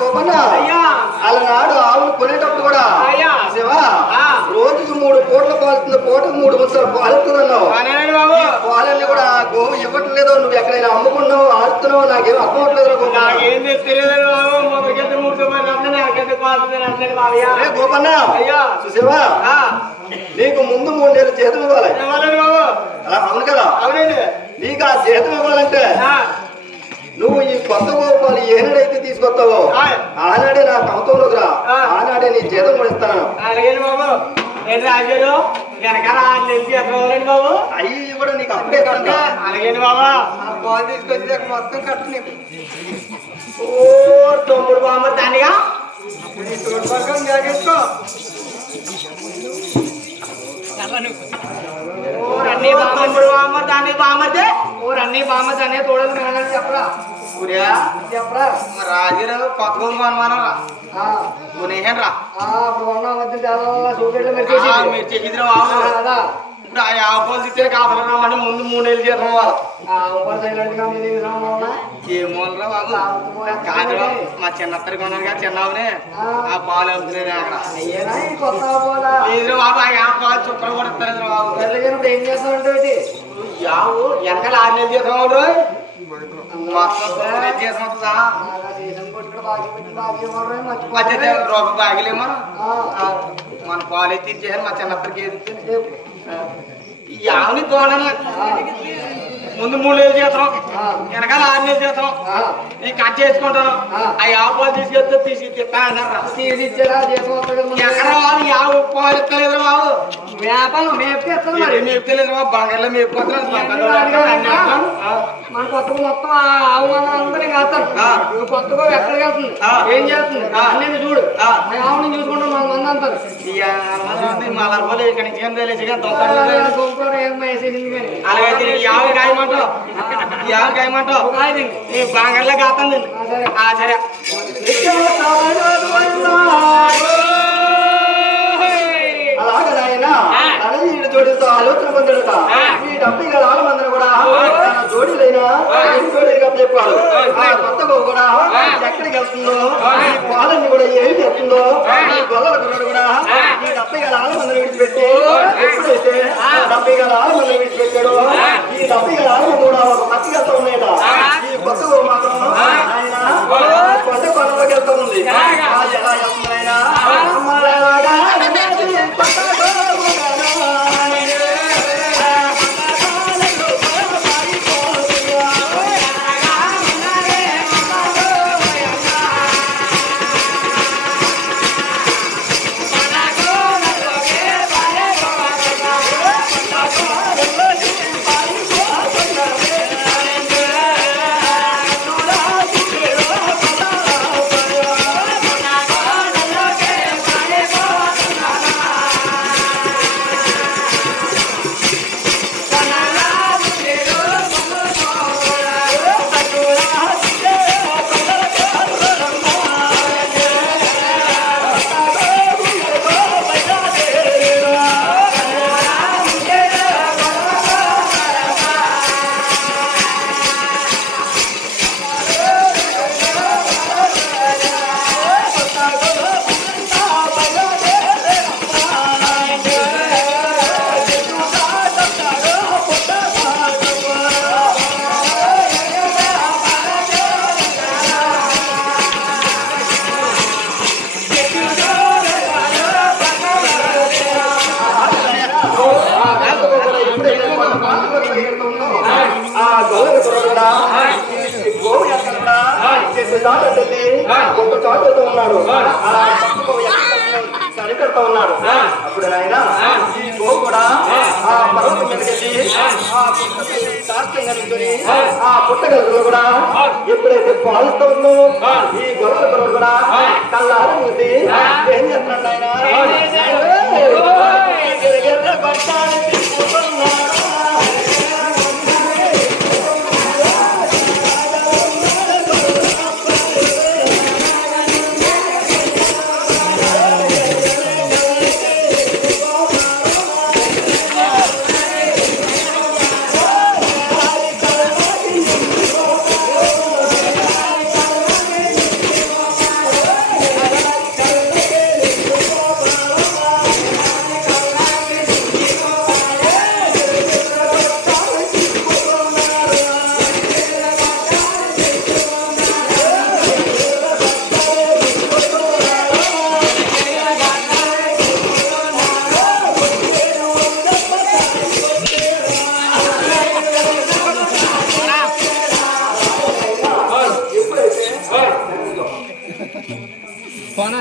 గోపన్న అలనాడు ఆవులు కొనేటప్పుడు కూడా శివా రోజుకు 3 పూటలు పాలుతుంది, పూటకు 3 ముసలు పాలుతుందన్నావు. పాలన్నీ కూడా గోవు ఇవ్వట్లేదు. నువ్వు ఎక్కడైనా అమ్ముకున్నావు, ఆడుతున్నావు, నాకేం అర్థం అవట్లేదు. గోపన్న శివా నీకు ముందు 3 నెలలు జీతం ఇవ్వాలి. అవును కదా? నీకు ఆ జీతం ఇవ్వాలంటే నువ్వు ఈ కొత్త గోపాలు ఏనాడైతే తీసుకొస్తావో ఆనాడే నా కమతంలోకి రా, ఆనాడే నీ జీతం కూడా ఇస్తాను. అయ్యి కూడా నీకు అప్పుడే కట్టా. అలాగే బాబా పాలు తీసుకొచ్చి మొత్తం కట్టు నీకు. ఓ తమ్ముడు బామ్మ దానిగా జాగేసుకో. తమ్ముడు బామ్మ దాన్ని బామ్మతే అన్ని బామ్మ దాన్ని తోడలు మేనని చెప్పరా చెప్పరా. రాజీరావు కొత్త గోపు అనుమానరా కొనేహన్ రా. మీరు చేసిద్రా ఇప్పుడు ఆ ఆవుపాలు తెచ్చిన కాపలు రామని ముందు 3 నెలలు చేద్దాం. ఏమోనరా బాబు కాదురా మా చిన్నత్తరి కొన్నాను కదా చిన్నవునే ఆ పాలు అమ్ముతున్నాను అక్కడ బాబు. ఆ పాలు చుక్కలు కూడా ఇస్తారు బాబు. ఏం చేస్తామంటే యావు వెనకాల 6 నెలలు చేద్దాం రూపాయి బాగిలేమో మన పాలు ఎత్తి ఇచ్చేసారు మా చిన్నప్పటికి. యావని తోడన ముందు 3 నెలలు చేస్తాం, వెనకాల 6 నెలలు చేస్తాం. నేను కట్ చేసుకుంటాను. ఆ యావ పాలు తీసుకెళ్తే తీసిస్తా అన్నారా. ఎక్కడ వాళ్ళు యావ పాలు ఇస్తలేదు బాబు. వ్యాపారం మేపుతలేదు బాబు. బంగాళ మేపుకుంటున్నాను. మన కొత్తగా మొత్తం ఆవుమందరూ కాస్తాడు. కొత్తగా ఎక్కడికి వెళ్తుంది, ఏం చేస్తుంది అన్నీ చూడు. ఆవుని చూసుకుంటాం మన మంది అంటారు. మళ్ళీ ఇక్కడ నుంచి అలాగైతే యావ కాయమంటావు, యావ కాయమంటావు. బంగాళలో కాస్తుంది. సరే అలాగే నాయన తనయుడు జోడితో ఆలోచన పొందడుట. ఈ 70 మందిని కూడా జోడీలైనా జోడీలుగా చెప్పాడు. ఆ కొత్త గోవు కూడా ఎక్కడికి వెళ్తుందో, ఈ పాలన్నీ కూడా ఏం చేస్తుందో, ఈ గొల్లల గుర్రడు కూడా ఈ 70 మందిని విడిచిపెట్టి ఎప్పుడైతే 70 మందిని విడిచిపెట్టాడో ఈ 70 మంది కూడా ఒక పత్తి వెళ్తా ఉన్నాయట. ఈ కొత్త గోవు మాత్రం ఆయన కొండ కొనలోకి వెళ్తా ఉంది. ఎలా వెళ్తుంది ఆయన కనిపెడతా ఉన్నాడు. అప్పుడు ఆయన ఈ గోవు కూడా ఆ పర్వతం మీదకెళ్ళి ఆ పుట్టగలు కూడా ఎప్పుడైతే పాలుస్తూ ఉందో ఈ గొర్రెల పిల్లలు కూడా కళ్ళారు మూసి ఏం చేస్తున్నాడు ఆయన పోనా